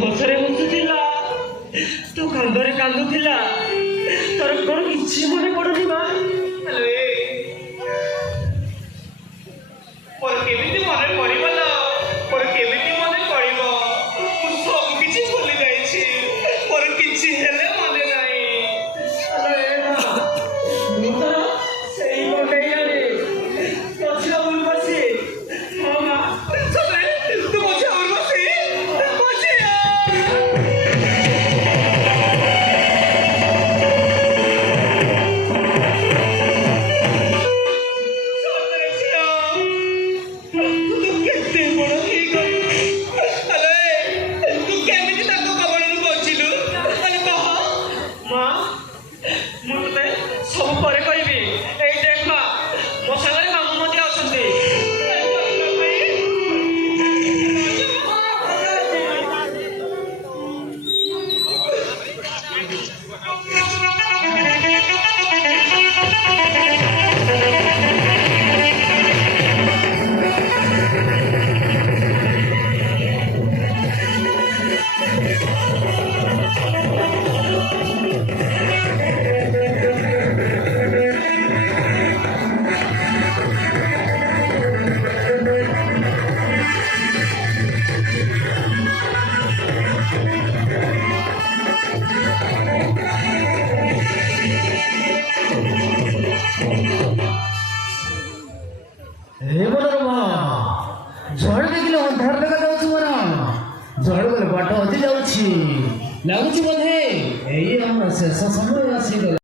ହସରେ ହସୁଥିଲା, ତୁ କାନ୍ଦରେ କାନ୍ଦୁଥିଲା, ତୋର କଣ କିଛି ମନେ ପଡୁନି ମା? ମୋର କେମିତି ମନେ ପଡିବ ଲୋ, ମୋର କେମିତି ମନେ ପଡିବ? ମୁଁ ସବୁ କିଛି ଭୁଲି ଯାଇଛି, ମୋର କିଛି ହେଲେ ମନେ ନାହିଁ। ମୁଁ ତ ସେଇ ଗୋଟେଇଆରେ ପଛୁଆ ଉର୍ବଶୀ। ହଁ ମା, ସତରେ ତୁ ମୋ ଝିଅ ଉର୍ବଶୀ? ମୋ ଝିଅ! ସତରେ ଝିଅ, ତୁ କେତେ ବଡ଼ ହେଇଗଲୁ। ଆଲୋ ତୁ କେମିତି ତାଙ୍କ କବଳରୁ ବଞ୍ଚିଲୁ? ଆଲୋ କହ। ମା, ମୁଁ ତତେ ସବୁ ପରେ କହିବି। ଏଇ ଦେଖ ମା, ମୋ ସାଙ୍ଗରେ ମାମୁଁ ମଧ୍ୟ ଅଛନ୍ତି। हे मनोरमा झड़ देखिले अंधार देखा जाउछि मन झड़ गले बाट अति जाउछि लागुछि बोधे एई हमर शेष समय आसी